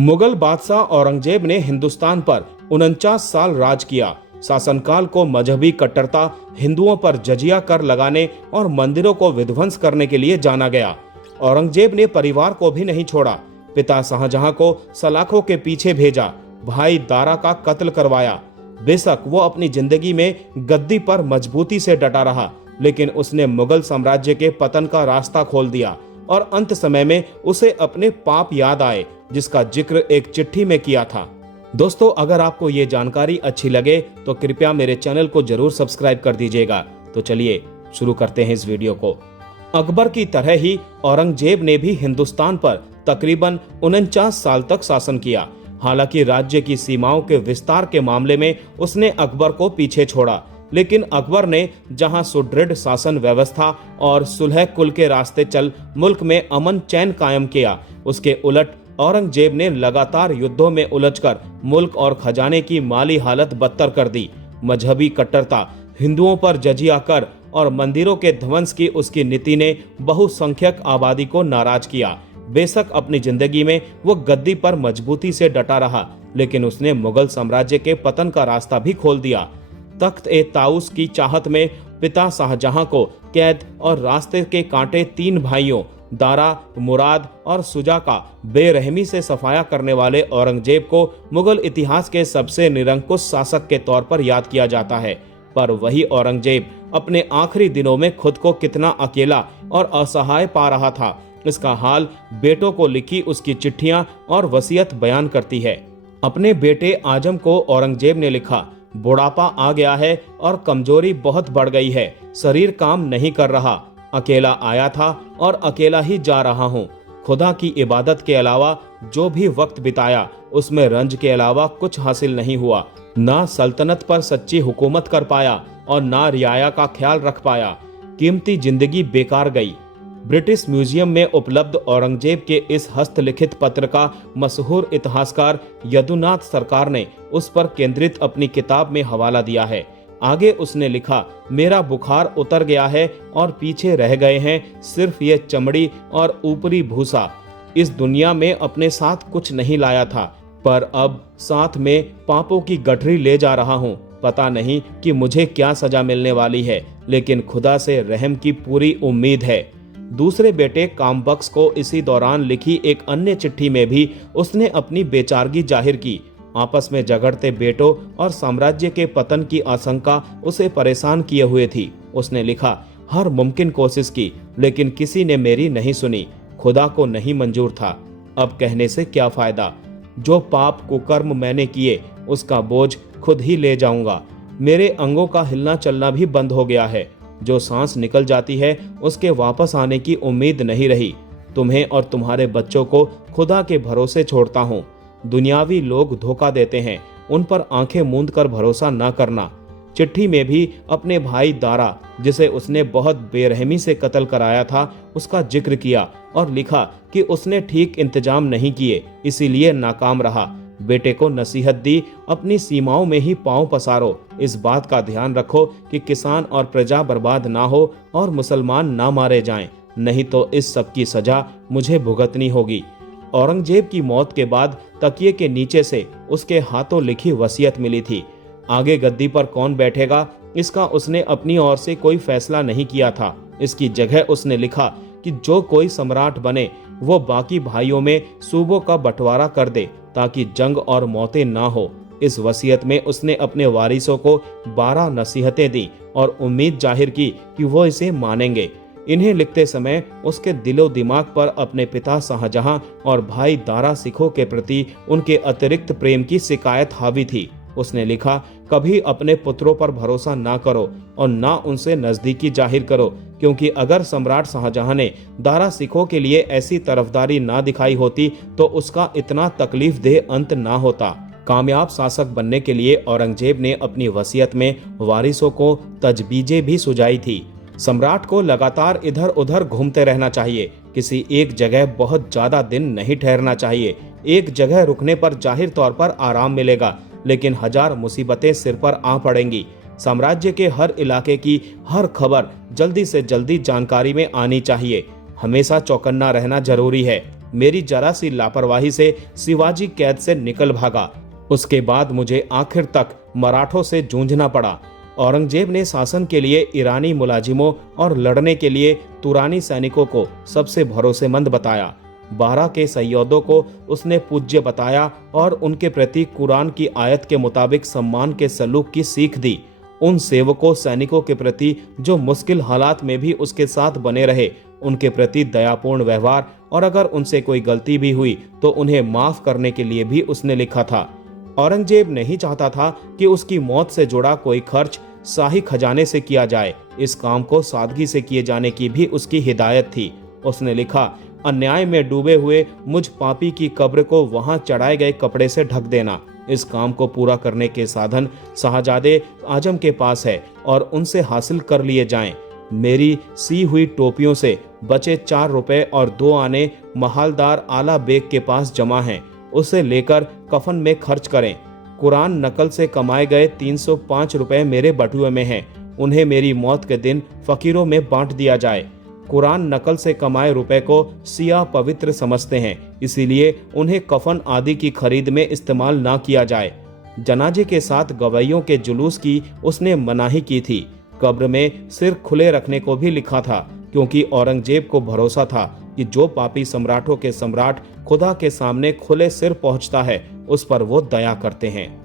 मुगल बादशाह औरंगजेब ने हिंदुस्तान पर 49 साल राज किया। शासनकाल को मजहबी कट्टरता, हिंदुओं पर जजिया कर लगाने और मंदिरों को विध्वंस करने के लिए जाना गया। औरंगजेब ने परिवार को भी नहीं छोड़ा। पिता शाहजहां को सलाखों के पीछे भेजा, भाई दारा का कत्ल करवाया। बेशक वो अपनी जिंदगी में गद्दी पर मजबूती से डटा रहा, लेकिन उसने मुगल साम्राज्य के पतन का रास्ता खोल दिया और अंत समय में उसे अपने पाप याद आए, जिसका जिक्र एक चिट्ठी में किया था। दोस्तों, अगर आपको ये जानकारी अच्छी लगे तो कृपया मेरे चैनल को जरूर सब्सक्राइब कर दीजिएगा। तो चलिए शुरू करते हैं इस वीडियो को। अकबर की तरह ही औरंगजेब ने भी हिंदुस्तान पर तकरीबन 49 साल तक शासन किया। हालांकि राज्य की सीमाओं के विस्तार के मामले में उसने अकबर को पीछे छोड़ा, लेकिन अकबर ने जहां सुदृढ़ शासन व्यवस्था और सुलह कुल के रास्ते चल मुल्क में अमन चैन कायम किया, उसके उलट औरंगजेब ने लगातार युद्धों में उलझकर मुल्क और खजाने की माली हालत बदतर कर दी। मजहबी कट्टरता, हिंदुओं पर जजिया कर और मंदिरों के ध्वंस की उसकी नीति ने बहुसंख्यक आबादी को नाराज किया। बेशक अपनी जिंदगी में वो गद्दी पर मजबूती से डटा रहा, लेकिन उसने मुगल साम्राज्य के पतन का रास्ता भी खोल दिया। तख्त ए ताउस की चाहत में पिता शाहजहां को कैद और रास्ते के कांटे 3 भाइयों दारा, मुराद और सुजा का बेरहमी से सफाया करने वाले औरंगजेब को मुगल इतिहास के सबसे निरंकुश शासक के तौर पर याद किया जाता है। पर वही औरंगजेब अपने आखिरी दिनों में खुद को कितना अकेला और असहाय पा रहा था, इसका हाल बेटों को लिखी उसकी चिट्ठियां और वसीयत बयान करती है। अपने बेटे आजम को औरंगजेब ने लिखा, बुढ़ापा आ गया है और कमजोरी बहुत बढ़ गई है, शरीर काम नहीं कर रहा, अकेला आया था और अकेला ही जा रहा हूँ। खुदा की इबादत के अलावा जो भी वक्त बिताया उसमें रंज के अलावा कुछ हासिल नहीं हुआ। ना सल्तनत पर सच्ची हुकूमत कर पाया और ना रियाया का ख्याल रख पाया। कीमती जिंदगी बेकार गई। ब्रिटिश म्यूजियम में उपलब्ध औरंगजेब के इस हस्तलिखित पत्र का मशहूर इतिहासकार यदुनाथ सरकार ने उस पर केंद्रित अपनी किताब में हवाला दिया है। आगे उसने लिखा, मेरा बुखार उतर गया है और पीछे रह गए हैं सिर्फ ये चमड़ी और ऊपरी भूसा। इस दुनिया में अपने साथ कुछ नहीं लाया था, पर अब साथ में पापों की गठरी ले जा रहा हूँ। पता नहीं कि मुझे क्या सजा मिलने वाली है, लेकिन खुदा से रहम की पूरी उम्मीद है। दूसरे बेटे कामबख्श को इसी दौरान लिखी एक अन्य चिट्ठी में भी उसने अपनी बेचारगी जाहिर की। आपस में झगड़ते बेटों और साम्राज्य के पतन की आशंका उसे परेशान किए हुए थी। उसने लिखा, हर मुमकिन कोशिश की, लेकिन किसी ने मेरी नहीं सुनी। खुदा को नहीं मंजूर था। अब कहने से क्या फायदा। जो पाप कुकर्म मैंने किए उसका बोझ खुद ही ले जाऊंगा। मेरे अंगों का हिलना चलना भी बंद हो गया है। जो सांस निकल जाती है उसके वापस आने की उम्मीद नहीं रही। तुम्हें और तुम्हारे बच्चों को खुदा के भरोसे छोड़ता हूँ। दुनियावी लोग धोखा देते हैं, उन पर आंखें मूंद कर भरोसा न करना। चिट्ठी में भी अपने भाई दारा, जिसे उसने बहुत बेरहमी से कत्ल कराया था, उसका जिक्र किया और लिखा कि उसने ठीक इंतजाम नहीं किए, इसीलिए नाकाम रहा। बेटे को नसीहत दी, अपनी सीमाओं में ही पांव पसारो। इस बात का ध्यान रखो कि किसान और प्रजा बर्बाद ना हो और मुसलमान ना मारे जाएं, नहीं तो इस सब की सजा मुझे भुगतनी होगी। औरंगजेब की मौत के बाद तकिए के नीचे से उसके हाथों लिखी वसीयत मिली थी। आगे गद्दी पर कौन बैठेगा इसका उसने अपनी ओर से कोई फैसला नहीं किया था। इसकी जगह उसने लिखा कि जो कोई सम्राट बने वो बाकी भाइयों में सूबों का बंटवारा कर दे, ताकि जंग और मौतें ना हो। इस वसीयत में उसने अपने वारिसों को 12 नसीहतें दी और उम्मीद जाहिर की कि वो इसे मानेंगे। इन्हें लिखते समय उसके दिलो दिमाग पर अपने पिता शाहजहां और भाई दारा सिखों के प्रति उनके अतिरिक्त प्रेम की शिकायत हावी थी। उसने लिखा, कभी अपने पुत्रों पर भरोसा ना करो और ना उनसे नजदीकी जाहिर करो, क्योंकि अगर सम्राट शाहजहां ने दारा सिखों के लिए ऐसी तरफदारी ना दिखाई होती तो उसका इतना तकलीफ देह अंत ना होता। कामयाब शासक बनने के लिए औरंगजेब ने अपनी वसीयत में वारिसों को तजबीजें भी सुझाई थी। सम्राट को लगातार इधर उधर घूमते रहना चाहिए। किसी एक जगह बहुत ज्यादा दिन नहीं ठहरना चाहिए। एक जगह रुकने पर जाहिर तौर पर आराम मिलेगा, लेकिन 1000 मुसीबतें सिर पर आ पड़ेंगी। साम्राज्य के हर इलाके की हर खबर जल्दी से जल्दी जानकारी में आनी चाहिए। हमेशा चौकन्ना रहना जरूरी है। मेरी जरा सी लापरवाही से शिवाजी कैद से निकल भागा। उसके बाद मुझे आखिर तक मराठों से जूझना पड़ा। औरंगजेब ने शासन के लिए ईरानी मुलाजिमों और लड़ने के लिए तुरानी सैनिकों को सबसे भरोसेमंद बताया। 12 के सैयदों को उसने पूज्य बताया और उनके प्रति कुरान की आयत के मुताबिक सम्मान के सलूक की सीख दी। उन सेवकों सैनिकों के प्रति जो मुश्किल हालात में भी उसके साथ बने रहे, उनके प्रति दयापूर्ण व्यवहार और अगर उनसे कोई गलती भी हुई तो उन्हें माफ करने के लिए भी उसने लिखा था। औरंगजेब नहीं चाहता था कि उसकी मौत से जुड़ा कोई खर्च शाही खजाने से किया जाए। इस काम को सादगी से किए जाने की भी उसकी हिदायत थी। उसने लिखा, अन्याय में डूबे हुए मुझ पापी की कब्र को वहां चढ़ाए गए कपड़े से ढक देना। इस काम को पूरा करने के साधन शाहजादे आजम के पास है और उनसे हासिल कर लिए जाएं। मेरी सी हुई टोपियों से बचे 4 रुपए और 2 आने महालदार आला बेग के पास जमा हैं, उसे लेकर कफन में खर्च करें। कुरान नकल से कमाए गए 305 रुपए मेरे बटुए में हैं, उन्हें मेरी मौत के दिन फकीरों में बांट दिया जाए। कुरान नकल से कमाए रुपए को सिया पवित्र समझते हैं, इसीलिए उन्हें कफन आदि की खरीद में इस्तेमाल ना किया जाए। जनाजे के साथ गवैयों के जुलूस की उसने मनाही की थी। कब्र में सिर खुले रखने को भी लिखा था, क्योंकि औरंगजेब को भरोसा था कि जो पापी सम्राटों के सम्राट खुदा के सामने खुले सिर पहुंचता है, उस पर वो दया करते हैं।